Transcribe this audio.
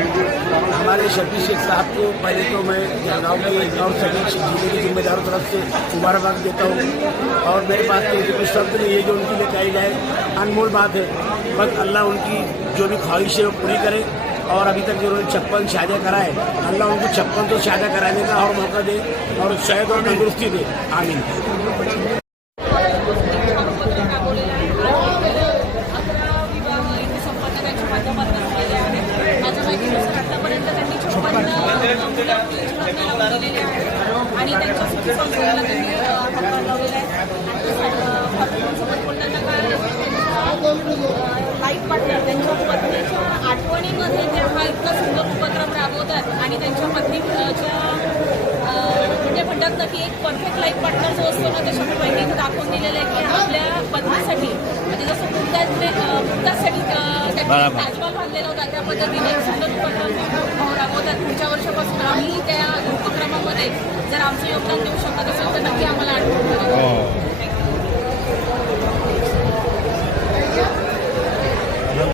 हमारे शफी शेख साहब को पहले तो मैं जलगांव में और सभी ज़िले के जिम्मेदारों तरफ़ से मुबारकबाद देता हूँ। और मेरे पास तो कोई शब्द नहीं है जो उनके लिए कही जाए। अनमोल बात है। बस अल्लाह उनकी जो भी ख्वाहिश है वो पूरी करे और अभी तक जो उन्होंने छप्पन शादा कराए अल्लाह उनको छप्पन तो शादा कराने का और मौका दे और शायद और तंदुरुस्ती दे। आमीन। आहेत. आणि त्यांच्या सुखी संसाराला त्यांनी अ, हातभार लावलेला आहे. बोलताना काय लाईफ पार्टनर त्यांच्या पत्नीच्या आठवणीमध्ये ते हा इतका सुंदर उपक्रम राबवतात आणि त्यांच्या पत्नीच्या म्हणजे म्हणतात ना की एक परफेक्ट लाईफ पार्टनर जो असतो ना ते शंभर पैकी दाखवून दिलेलं आहे की आपल्या पत्नीसाठी म्हणजे जसं मुक्ताजने मुक्ताजसाठी त्यांनी ताजमहल बांधलेला होता. त्या पद्धतीने सुंदर उपक्रम राबवतात. पुढच्या वर्षापासून आम्ही त्या जर आमचं योगदान देऊ शकत असेल तर नक्की आम्हाला आठवण करा. हो.